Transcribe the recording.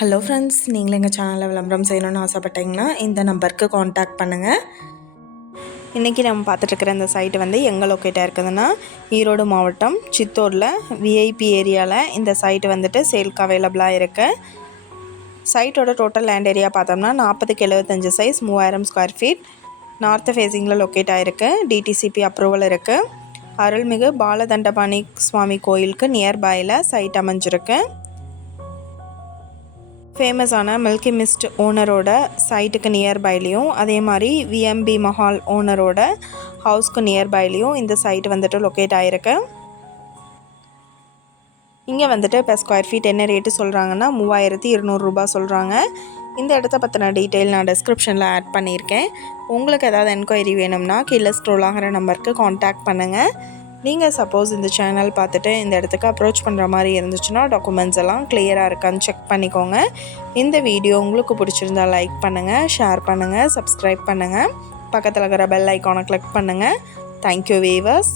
Hello friends, நீங்களும் எங்கள் சேனலில் விளம்பரம் செய்யணும்னு ஆசைப்பட்டீங்கன்னா இந்த நம்பருக்கு காண்டாக்ட் பண்ணுங்கள். இன்றைக்கி நம்ம பார்த்துட்ருக்கிற இந்த சைட்டு வந்து எங்கே லொக்கேட்டாக இருக்குதுன்னா ஈரோடு மாவட்டம் சித்தூரில் விஐபி ஏரியாவில் இந்த சைட்டு வந்துட்டு சேல்க்கு அவைலபிளாக இருக்குது. சைட்டோட டோட்டல் லேண்ட் ஏரியா பார்த்தோம்னா 40-75 சைஸ் 3000 ஸ்கொயர் ஃபீட் நார்த்து ஃபேஸிங்கில் லொக்கேட் ஆகிருக்கு. டிடிசிபி அப்ரூவல் இருக்குது. அருள்மிகு பாலதண்டபாணி சுவாமி கோயிலுக்கு நியர்பையில் சைட் அமைஞ்சிருக்கு. ஃபேமஸான மில்கி மிஸ்ட் ஓனரோட சைட்டுக்கு நியர்பைலையும் அதே மாதிரி விஎம்பி மஹால் ஓனரோட ஹவுஸ்க்கு நியர்பைலையும் இந்த சைட்டு வந்துட்டு லொக்கேட் ஆகிருக்கு. இங்கே வந்துட்டு இப்போ ஸ்கொயர் ஃபீட் என்ன ரேட்டு சொல்கிறாங்கன்னா 3200 ரூபா சொல்கிறாங்க. இந்த இடத்த பற்றின டீட்டெயில் நான் டிஸ்கிரிப்ஷனில் ஆட் பண்ணியிருக்கேன். உங்களுக்கு ஏதாவது என்கொயரி வேணும்னா கீழே ஸ்க்ரோல் ஆகிற நம்பருக்கு காண்டாக்ட் பண்ணுங்கள். நீங்கள் சப்போஸ் இந்த சேனல் பார்த்துட்டு இந்த இடத்துக்கு அப்ரோச் பண்ணுற மாதிரி இருந்துச்சுன்னா டாக்குமெண்ட்ஸ் எல்லாம் கிளியராக இருக்கான்னு செக் பண்ணிக்கோங்க. இந்த வீடியோ உங்களுக்கு பிடிச்சிருந்தால் லைக் பண்ணுங்கள், ஷேர் பண்ணுங்கள், சப்ஸ்கிரைப் பண்ணுங்கள், பக்கத்தில் இருக்கிற பெல் ஐக்கானை கிளிக் பண்ணுங்கள். Thank you viewers.